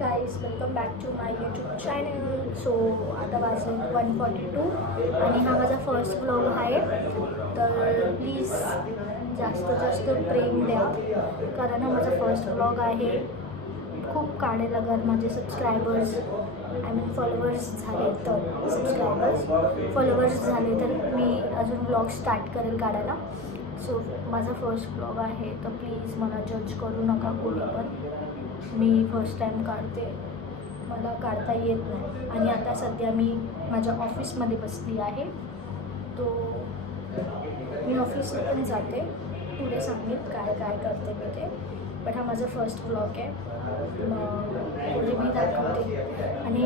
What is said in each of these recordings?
Guys, welcome back to my YouTube channel. So आता वाजले 1:42 आणि हा माझा फर्स्ट ब्लॉग आहे. तर प्लीज जास्त प्रेम द्या, कारण हा माझा फर्स्ट ब्लॉग आहे. खूप काढेल अगर माझे सबस्क्रायबर्स फॉलोअर्स झाले तर फॉलोअर्स झाले तर मी अजून ब्लॉग स्टार्ट करेल काढायला. सो माझा फर्स्ट ब्लॉग आहे, तर प्लीज मला जज करू नका कोणी पण. मी फर्स्ट टाईम काढते, मला काढता येत नाही. आणि आता सध्या मी माझ्या ऑफिसमध्ये बसली आहे. तो मी ऑफिसला पण जाते, पुढे सांगेल काय काय करते मी ते. बट हा माझा फर्स्ट ब्लॉग आहे, पुढे मी दाखवते. आणि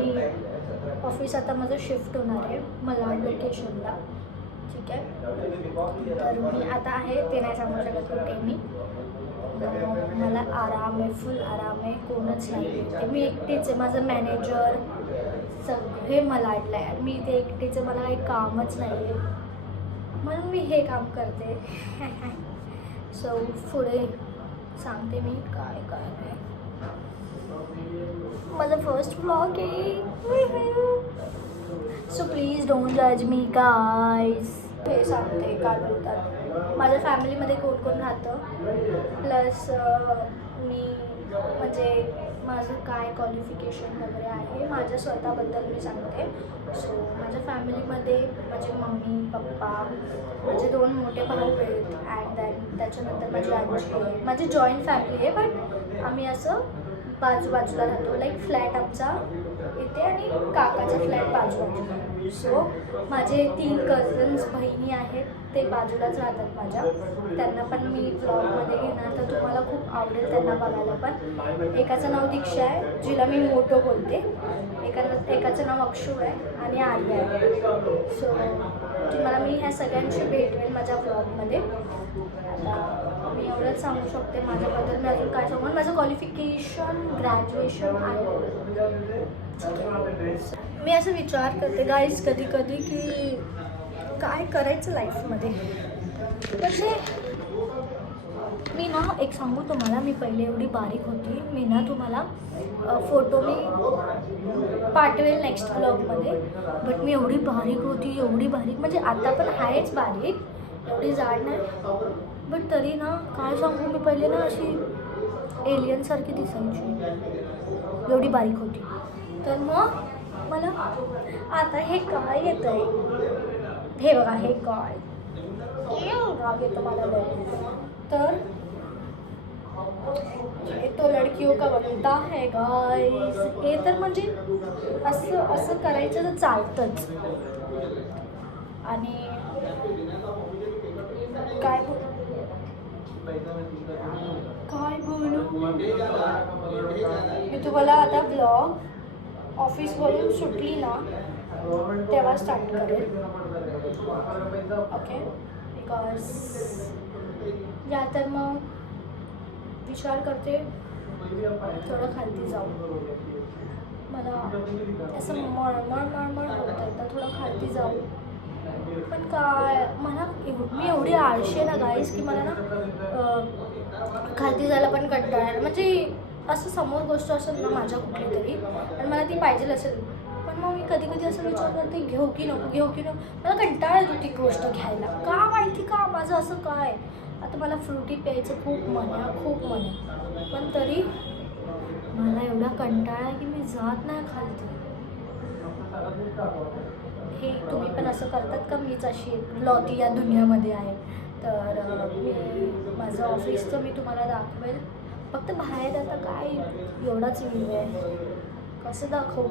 ऑफिस आता माझं शिफ्ट होणार आहे मलाड लोकेशनला, ठीक आहे. तर मी आता आहे ते नाही सांगू शकत कुठे मी. मला आराम आहे, फुल आराम आहे, कोणच नाही. मी एकटीच आहे, माझं मॅनेजर सगळे मलाडलं आहे, मी ते एकटीच आहे, मला काही कामच नाही आहे, म्हणून मी हे काम करते. सो पुढे सांगते मी काय काय काय. माझा फर्स्ट ब्लॉग आहे, सो प्लीज डोंट जज मी गाईज. हे सांगते काय बोलतात, माझ्या फॅमिलीमध्ये कोण कोण राहतं, प्लस मी म्हणजे माझं काय क्वालिफिकेशन वगैरे आहे, माझ्या स्वतःबद्दल मी सांगते. सो माझ्या फॅमिलीमध्ये माझे मम्मी पप्पा, माझे 2 मोठे भाऊ आहेत, अँड दॅन त्याच्यानंतर माझी आजी आहे. माझी जॉईंट फॅमिली आहे, बट आम्ही असं बाजूबाजूला राहतो. लाईक फ्लॅट आमचा इथे आणि काकाचा फ्लॅट बाजूबाजूला. सो माझे 3 कझन्स बहिणी आहेत, ते बाजूलाच राहतात माझ्या. त्यांना पण मी ब्लॉगमध्ये घेणार, तर तुम्हाला खूप आवडेल त्यांना बघायला पण. एकाचं नाव दीक्षा आहे, जिला मी मोठं बोलते. एकाचं नाव अक्षू आहे आणि आर्या आहे. सो तुम्हाला मी ह्या सगळ्यांशी भेटवेल माझ्या ब्लॉगमध्ये. आता मी एवढंच सांगू शकते माझ्याबद्दल. मी अजून काय सांगू, माझं क्वालिफिकेशन ग्रॅज्युएशन आहे. मी असं विचार करते गाईज कधी कधी की काय करायचं लाईफमध्ये. म्हणजे मी ना एक सांगू तुम्हाला, मी पहिले एवढी बारीक होती. मी ना तुम्हाला फोटो मी पाठवेल नेक्स्ट ब्लॉगमध्ये. बट मी एवढी बारीक होती, एवढी बारीक, म्हणजे आता पण आहेच बारीक, एवढी जाड नाही. बट तरी ना काय सांगू, मी पहिले ना अशी एलियनसारखी दिसायची, एवढी बारीक होती. तर मग मला आता हे काय येतं आहे, हे बघा, हे काय राग येतं मला लय. तर तो लडकियों का बनता है गाइस. हे तर म्हणजे असं करायचं तर चालतंच. आणि काय बोलू मी तुम्हाला. आता ब्लॉग ऑफिसवरून सुटली ना तेव्हा स्टार्ट करेल, ओके. बिकॉज या तर मग विचार करते थोडं खालती जाऊ. मला असं मळमळ होत आहे, तर थोडं खालती जाऊ. पण काय मला मी एवढी आळशी आहे ना गाईस, की मला ना खालती जायला पण कंटाळा. म्हणजे असं समोर गोष्ट असेल ना माझ्या कुठली तरी, आणि मला ती पाहिजे असेल, पण मग मी कधी कधी असं विचार करते घेऊ की नको. मला कंटाळा येतो ती गोष्ट घ्यायला, का माहिती का माझं असं काय. आता मला फ्रुटी प्यायचं खूप मन आहे, पण तरी मला एवढा कंटाळा आहे की मी जात नाही खालती. हे तुम्ही पण असं करतात का? मीच अशी लॉती या दुनियामध्ये आहे. तर मी माझं ऑफिसचं मी तुम्हाला दाखवेल. फक्त बाहेर आता काय एवढाच व्ह्यू आहे, कसं दाखवू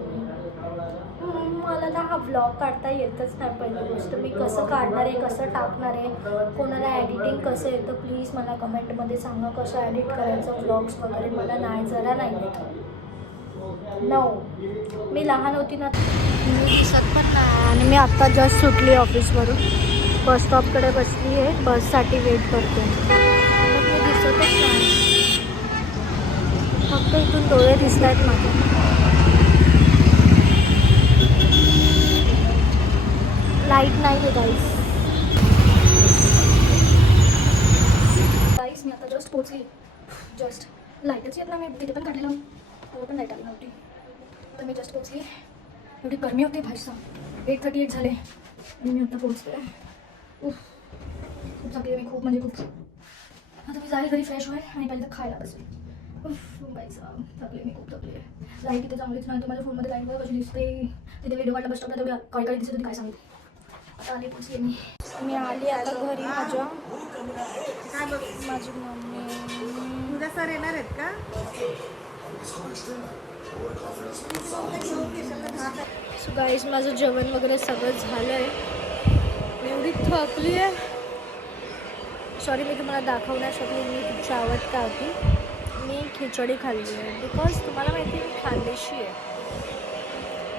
मला ना हा ब्लॉग काढता येतच नाही. पहिली गोष्ट मी कसं काढणार आहे, कसं टाकणार आहे, कोणाला ॲडिटिंग कसं येतं प्लीज मला कमेंटमध्ये सांगा. कसं ॲडिट करायचं ब्लॉग्स वगैरे मला जरा नाही येत. मी लहान होती ना, मी दिसत पण नाही. आणि मी आत्ता जस्ट सुटली ऑफिसवरून, बस स्टॉपकडे बसली आहे, बससाठी वेट करते. मग मी दिसतच नाही, फक्त इथून डोळे दिसत आहेत माझे. लाईट नाही आहे गाईस. मी आता जस्ट पोचली. लाईटच येत ना, मी तिथे पण काढलेलं पण लाईट आली नव्हती. तर मी जस्ट पोचली. एवढी गरमी होती भाईसा. 8:38 झाले आणि मी आता पोचते. खूप थकले मी, खूप म्हणजे खूप. आता मी जाईल घरी, फ्रेश होईल आणि पहिले तर खायला बसेल. भाईसा थकले मी, खूप थकले. लाईट इथे चांगलीच नाही. माझ्या फोनमध्ये लाईट बघा कशी दिसते. तिथे व्हिडिओ काढला बस स्टॉपला तेवढी काय काय दिसत होती काय सांगते. आता आली पोचली मी आली आता घरी. माझी मम्मी उद्या सर येणार आहेत का? सो गाईज माझं जेवण वगैरे सगळं झालं आहे. एवढी थकली आहे. सॉरी मी तुम्हाला दाखवू नाही शकली मी तुमची आवड का होती. मी खिचडी खाल्ली आहे बिकॉज तुम्हाला माहिती आहे मी खानदेशी आहे.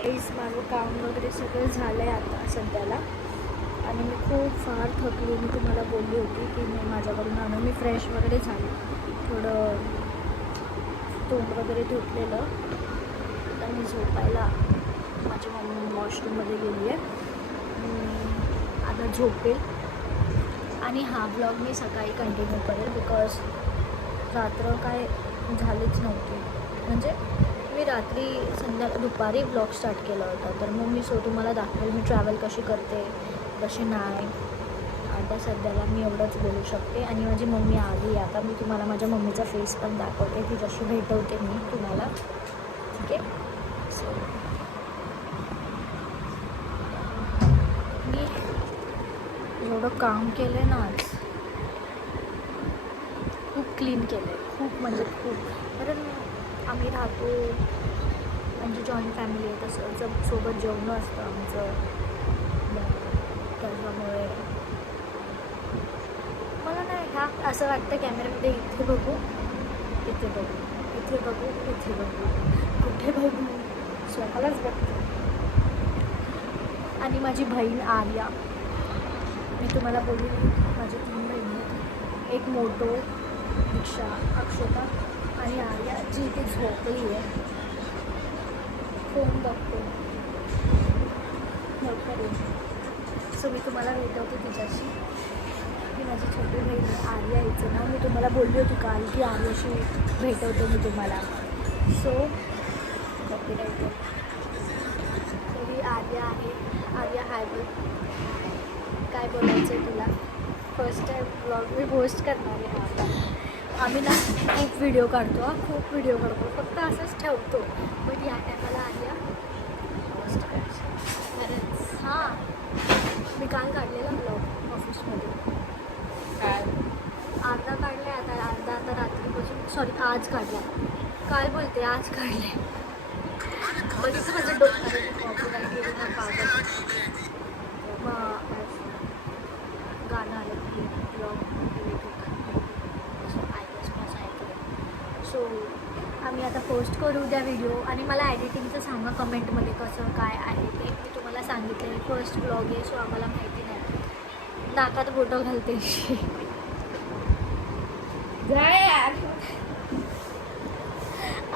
गाईज माझं काम वगैरे सगळं झालं आहे आता सध्याला आणि मी खूप फार थकली. मी तुम्हाला बोलली होती की मी माझ्याकडून आणून मी फ्रेश वगैरे झाली, थोडं तोंड वगैरे धुतलेलं. आता मी झोपायला माझी मम्मी वॉशरूममध्ये गेली आहे. आता झोपेल आणि हा ब्लॉग मी सकाळी कंटिन्यू करेल बिकॉज रात्र काय झालीच नव्हती. म्हणजे मी रात्री दुपारी ब्लॉग स्टार्ट केला होता. तर मग मी तुम्हाला दाखवेल मी ट्रॅव्हल कशी करते कशी नाही. आता सध्याला मी एवढंच बोलू शकते. आणि माझी मम्मी आली. आता मी तुम्हाला माझ्या मम्मीचा फेस पण दाखवते, ती जशी भेटवते मी तुम्हाला. ठीक आहे. सो मी एवढं काम केलं आहे ना आज, खूप क्लीन केलं आहे, खूप म्हणजे खूप. कारण आम्ही राहतो म्हणजे जॉईंट फॅमिली आहे, तसं सोबत जेवणं असतं आमचं. त्याच्यामुळे मला नाही ह्या असं वाटतं कॅमेऱ्यामध्ये इथे बघू इथे बघू इथे बघू इथे बघू कुठे बघू स्वतःलाच बघते. आणि माझी बहीण आर्या, मी तुम्हाला बोलली माझी 3 बहिणी आहेत. एक मोटो दीक्षा, अक्षता आणि आर्या जी इथे झोपली आहे. फोन बघते सो मी तुम्हाला भेटवते तिच्याशी. ही माझी छोटी बहीण आर्या हिचं नाव मी तुम्हाला बोलली होती काल की आर्याशी भेटवते मी तुम्हाला. So copyright. सो ही आर्या आहे. आर्या हाय बोल, काय बोलायचं आहे तुला? फर्स्ट टाईम ब्लॉग मी पोस्ट करणार आहे आता. आम्ही ना खूप व्हिडिओ काढतो, खूप व्हिडिओ काढतो, फक्त असंच ठेवतो. बट या टायमाला आर्या पोस्ट करायची. हां मी काल काढलेला ब्लॉग ऑफिसमध्ये. अर्धा काढला आहे आता रात्रीपासून. सॉरी आज काढला, काल बोलते आज काढले. बघितलं माझं कॉपीराइट गेलं ना पागल. मग गाणं आलं की ब्लॉग सो आम्ही आता पोस्ट करू द्या व्हिडिओ. आणि मला एडिटिंगचं सांगा कमेंटमध्ये कसं काय आहे ते. मी तुम्हाला सांगितलं फर्स्ट ब्लॉग आहे सो आम्हाला माहिती नाही. नाकात फोटो घालते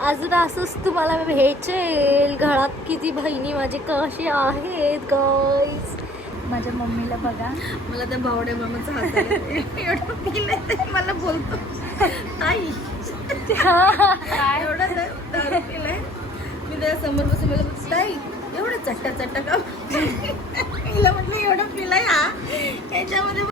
अजून असंच तुम्हाला भेटेल. घरात किती बहिणी माझे कसे आहेत गाईज. माझ्या मम्मीला बघा, मला त्या भावड्या मामाचा हात एवढं फील आहे. मला बोलतो ताई एवढं दारू पिलाय. मी त्या समोर बसून मला बोलतो ताई एवढं चट्टा का. तिला म्हटलं एवढं पिलाय हा याच्यामध्ये